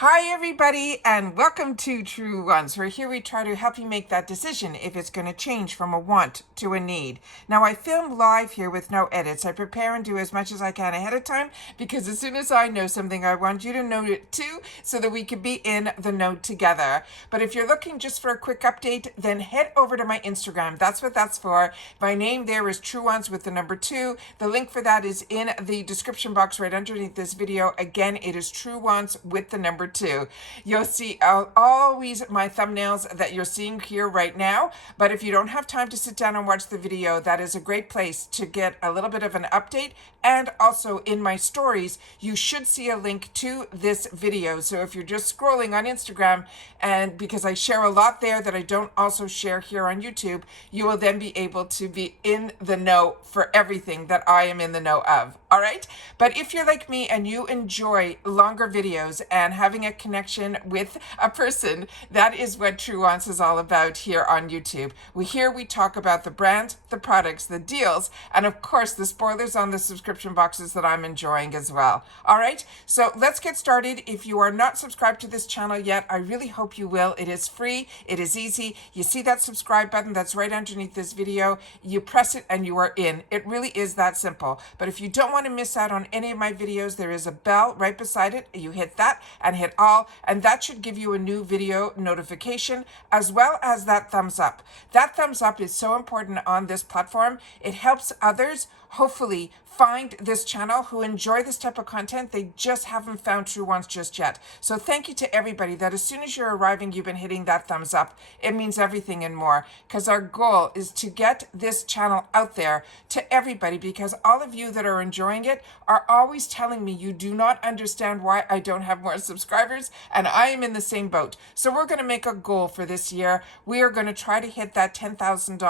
Hi everybody and welcome to Truewants, where here we try to help you make that decision if it's going to change from a want to a need. Now I film live here with no edits. I prepare and do as much as I can ahead of time because as soon as I know something I want you to know it too so that we can be in the know together. But if you're looking just for a quick update, then head over to my Instagram. That's what that's for. My name there is Truewants with the number 2. The link for that is in the description box right underneath this video. Again, it is Truewants with the number 2. You'll see always my thumbnails that you're seeing here right now, but if you don't have time to sit down and watch the video, that is a great place to get a little bit of an update. And also in my stories, you should see a link to this video. So if you're just scrolling on Instagram, and because I share a lot there that I don't also share here on YouTube, you will then be able to be in the know for everything that I am in the know of. All right. But if you're like me and you enjoy longer videos and having a connection with a person, that is what Truewants is all about here on YouTube. Here we talk about the brand, the products, the deals, and of course the spoilers on the subscription boxes that I'm enjoying as well. All right. So let's get started. If you are not subscribed to this channel yet, I really hope you will. It is free. It is easy. You see that subscribe button that's right underneath this video. You press it and you are in. It really is that simple. But if you don't want to miss out on any of my videos, there is a bell right beside it. You hit that and hit all, and that should give you a new video notification, as well as that thumbs up. That thumbs up is so important on this platform. It helps others hopefully find this channel who enjoy this type of content. They just haven't found Truewants just yet. So thank you to everybody that as soon as you're arriving, you've been hitting that thumbs up. It means everything and more, because our goal is to get this channel out there to everybody, because all of you that are enjoying it are always telling me you do not understand why I don't have more subscribers, and I am in the same boat. So we're going to make a goal for this year. We are going to try to hit that 10,000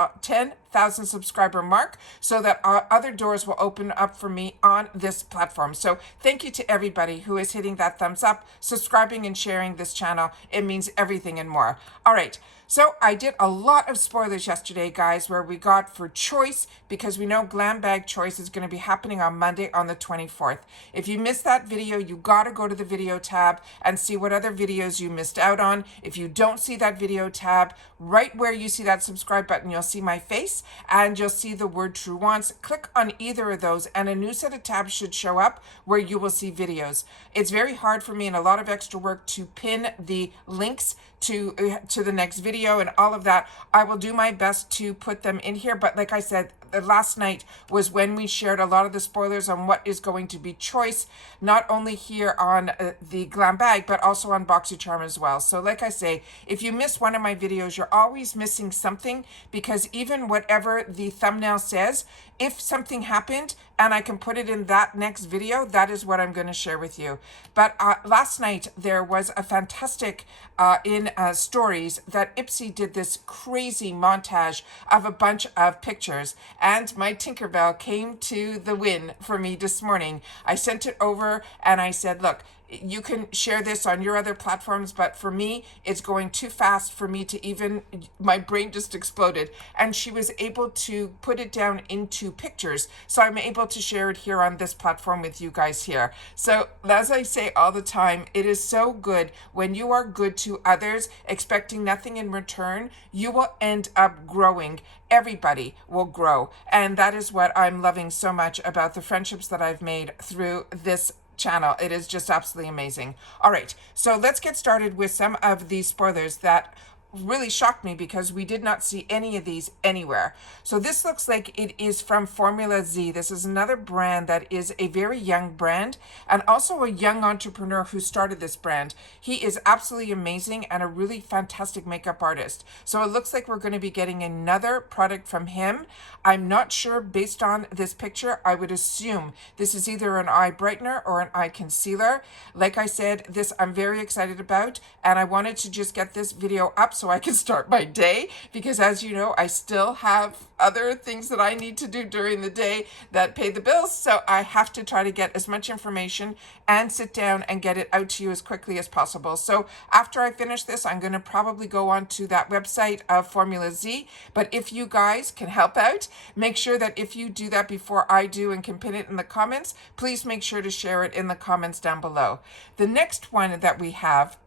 subscriber mark so that other doors will open up for me on this platform. So thank you to everybody who is hitting that thumbs up, subscribing and sharing this channel. It means everything and more. All right. So I did a lot of spoilers yesterday, guys, where we got for choice, because we know GlamBag choice is going to be happening on Monday on the 24th. If you missed that video, you got to go to the video tab and see what other videos you missed out on. If you don't see that video tab, right where you see that subscribe button, you'll see my face and you'll see the word Truewants. Click on either of those and a new set of tabs should show up where you will see videos. It's very hard for me and a lot of extra work to pin the links to the next video and all of that. I will do my best to put them in here, but like I said, last night was when we shared a lot of the spoilers on what is going to be choice, not only here on the GlamBag, but also on BoxyCharm as well. So like I say, if you miss one of my videos, you're always missing something, because even whatever the thumbnail says, if something happened and I can put it in that next video, that is what I'm going to share with you. But last night there was a fantastic in stories that IPSY did this crazy montage of a bunch of pictures, and my Tinkerbell came to the win for me this morning. I sent it over and I said, look, you can share this on your other platforms, but for me, it's going too fast for me to even, my brain just exploded. And she was able to put it down into pictures. So I'm able to share it here on this platform with you guys here. So as I say all the time, it is so good when you are good to others, expecting nothing in return, you will end up growing. Everybody will grow. And that is what I'm loving so much about the friendships that I've made through this channel. It is just absolutely amazing. All right, so let's get started with some of these spoilers that really shocked me, because we did not see any of these anywhere. So this looks like it is from Formula Z. This is another brand that is a very young brand, and also a young entrepreneur who started this brand. He is absolutely amazing and a really fantastic makeup artist. So it looks like we're going to be getting another product from him. I'm not sure, based on this picture. I would assume this is either an eye brightener or an eye concealer. Like I said, this I'm very excited about, and I wanted to just get this video up so so I can start my day, because as you know, I still have other things that I need to do during the day that pay the bills. So I have to try to get as much information and sit down and get it out to you as quickly as possible. So after I finish this, I'm going to probably go on to that website of Formula Z. But if you guys can help out, make sure that if you do that before I do and can pin it in the comments, please make sure to share it in the comments down below. The next one that we have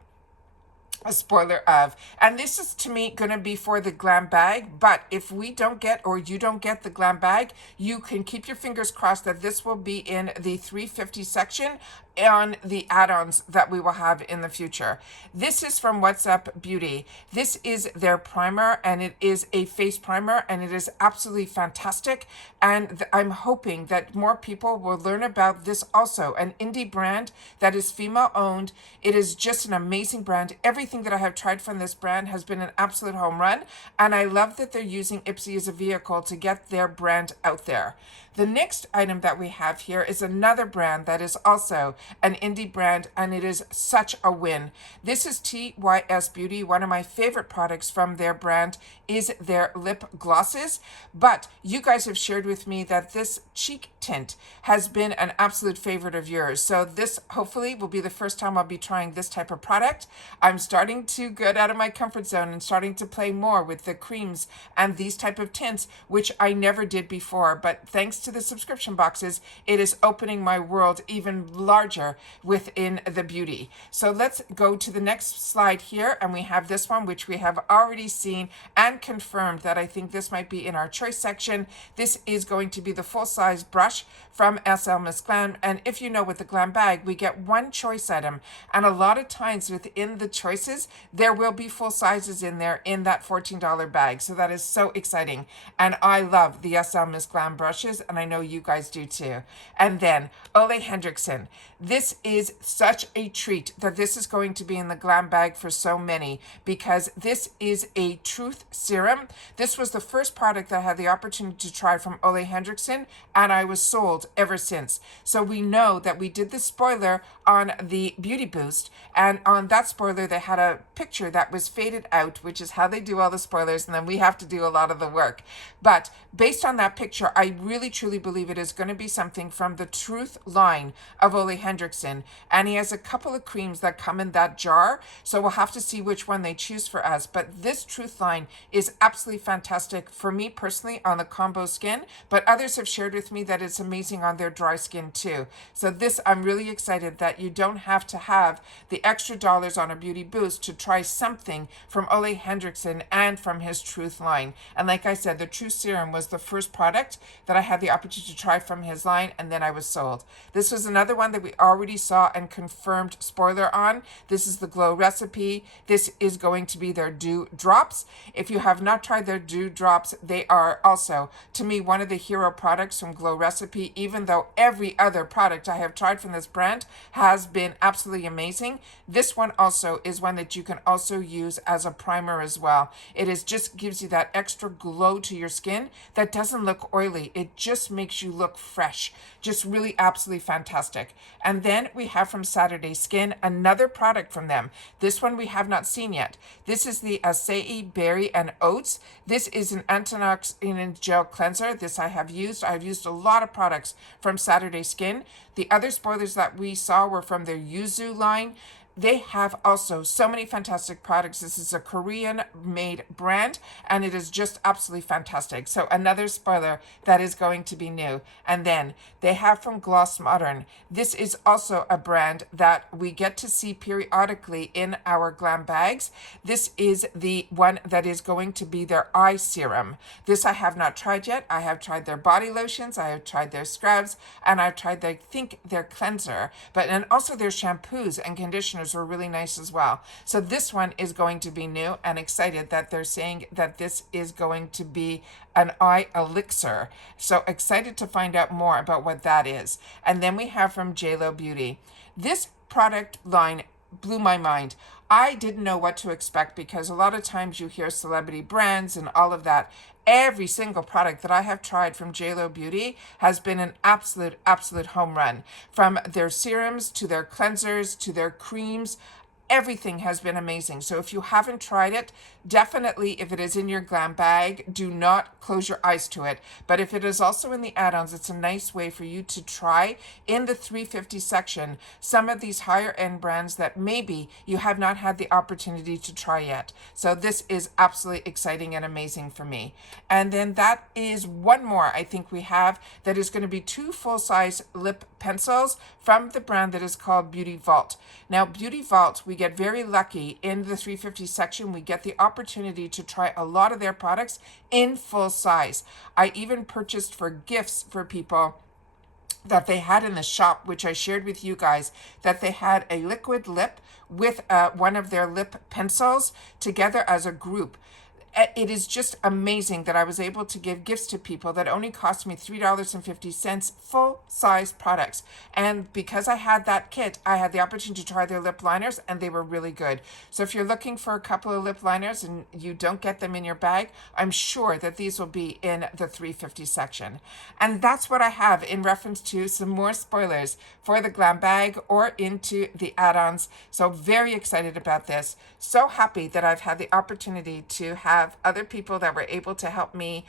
a spoiler of, and this is to me going to be for the GlamBag, but if we don't get, or you don't get the GlamBag, you can keep your fingers crossed that this will be in the 350 section on the add-ons that we will have in the future. This is from What's Up Beauty. This is their primer, and it is a face primer, and it is absolutely fantastic. And I'm hoping that more people will learn about this also. An indie brand that is female owned. It is just an amazing brand. Everything that I have tried from this brand has been an absolute home run. And I love that they're using IPSY as a vehicle to get their brand out there. The next item that we have here is another brand that is also an indie brand, and it is such a win. This is TYS Beauty. One of my favorite products from their brand is their lip glosses. But you guys have shared with me that this cheek tint has been an absolute favorite of yours. So this hopefully will be the first time I'll be trying this type of product. I'm starting to get out of my comfort zone and starting to play more with the creams and these type of tints, which I never did before. But thanks to the subscription boxes, it is opening my world even larger within the beauty. So let's go to the next slide here, and we have this one, which we have already seen and confirmed that I think this might be in our choice section. This is going to be the full-size brush from SL Miss Glam, and if you know, with the GlamBag, we get one choice item, and a lot of times within the choices, there will be full sizes in there in that $14 bag. So that is so exciting, and I love the SL Miss Glam brushes, and I know you guys do too. And then Ole Henriksen. This is such a treat that this is going to be in the GlamBag for so many, because this is a truth serum. This was the first product that I had the opportunity to try from Ole Henriksen, and I was sold ever since. So we know that we did the spoiler on the Beauty Boost, and on that spoiler they had a picture that was faded out, which is how they do all the spoilers, and then we have to do a lot of the work. But based on that picture, I really truly believe it is going to be something from the Truth line of Ole Henriksen, and he has a couple of creams that come in that jar, so we'll have to see which one they choose for us. But this Truth line is absolutely fantastic for me personally on the combo skin, but others have shared with me that it's amazing on their dry skin too. So this, I'm really excited that you don't have to have the extra dollars on a Beauty Boost to try something from Ole Henriksen and from his Truth line. And like I said, the Truth Serum was the first product that I had the opportunity to try from his line, and then I was sold. This was another one that we already saw and confirmed spoiler on. This is the Glow Recipe. This is going to be their Dew Drops. If you have not tried their Dew Drops, they are also, to me, one of the hero products from Glow Recipe, even though every other product I have tried from this brand has been absolutely amazing. This one also is one that you can also use as a primer as well. It is just gives you that extra glow to your skin that doesn't look oily. It just makes you look fresh. Just really absolutely fantastic. And then we have from Saturday Skin, another product from them. This one we have not seen yet. This is the Acai Berry and Oats. This is an antioxidant gel cleanser. This I have used. I've used a lot of products from Saturday Skin. The other spoilers that we saw were from their Yuzu line. They have also so many fantastic products. This is a Korean-made brand, and it is just absolutely fantastic. So another spoiler that is going to be new. And then they have from Gloss Modern. This is also a brand that we get to see periodically in our glam bags. This is the one that is going to be their eye serum. This I have not tried yet. I have tried their body lotions, I have tried their scrubs, and I've tried their cleanser, and also their shampoos and conditioners were really nice as well. So this one is going to be new, and excited that they're saying that this is going to be an eye elixir. So excited to find out more about what that is. And then we have from JLo Beauty. This product line blew my mind. I didn't know what to expect, because a lot of times you hear celebrity brands and all of that. Every single product that I have tried from JLo Beauty has been an absolute home run. From their serums to their cleansers to their creams, everything has been amazing. So if you haven't tried it, definitely, if it is in your GlamBag, do not close your eyes to it. But if it is also in the add-ons, it's a nice way for you to try in the 350 section some of these higher end brands that maybe you have not had the opportunity to try yet. So this is absolutely exciting and amazing for me. And then that is one more I think we have, that is going to be 2 full-size lip pencils from the brand that is called Beauty Vault. Now, Beauty Vault, we get very lucky in the 350 section. We get the opportunity to try a lot of their products in full size. I even purchased for gifts for people that they had in the shop, which I shared with you guys, that they had a liquid lip with one of their lip pencils together as a group. It is just amazing that I was able to give gifts to people that only cost me $3.50, full-size products. And because I had that kit, I had the opportunity to try their lip liners, and they were really good. So if you're looking for a couple of lip liners and you don't get them in your bag, I'm sure that these will be in the 350 section. And that's what I have in reference to some more spoilers for the GlamBag or into the add-ons. So very excited about this. So happy that I've had the opportunity to have other people that were able to help me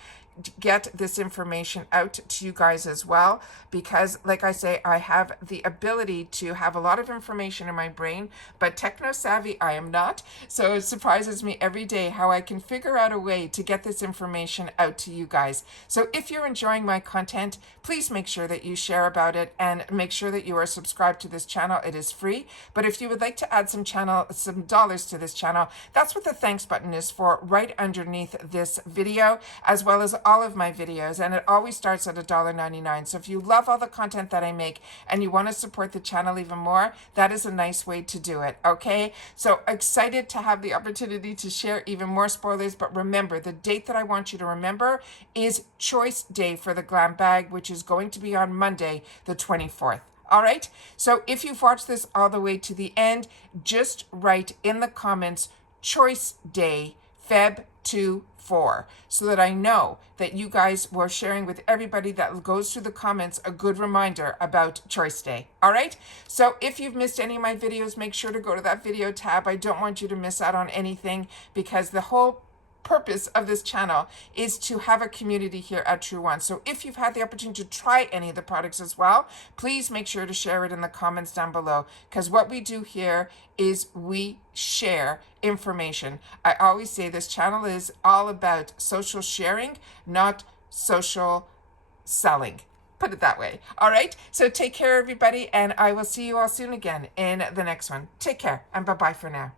get this information out to you guys as well, because like I say, I have the ability to have a lot of information in my brain, but techno savvy I am not. So it surprises me every day how I can figure out a way to get this information out to you guys. So if you're enjoying my content, please make sure that you share about it and make sure that you are subscribed to this channel. It is free, but if you would like to add some dollars to this channel, that's what the thanks button is for, right underneath this video, as well as all of my videos, and it always starts at $1.99. So if you love all the content that I make and you want to support the channel even more, that is a nice way to do it. Okay, so excited to have the opportunity to share even more spoilers, but remember, the date that I want you to remember is choice day for the GlamBag, which is going to be on Monday the 24th. All right, so if you've watched this all the way to the end, just write in the comments choice day Feb 24, so that I know that you guys were sharing with everybody that goes through the comments a good reminder about Choice Day. All right, so if you've missed any of my videos, make sure to go to that video tab. I don't want you to miss out on anything, because the whole purpose of this channel is to have a community here at Truewants. So if you've had the opportunity to try any of the products as well, please make sure to share it in the comments down below, because what we do here is we share information. I always say this channel is all about social sharing, not social selling. Put it that way. All right, so take care everybody, and I will see you all soon again in the next one. Take care, and bye-bye for now.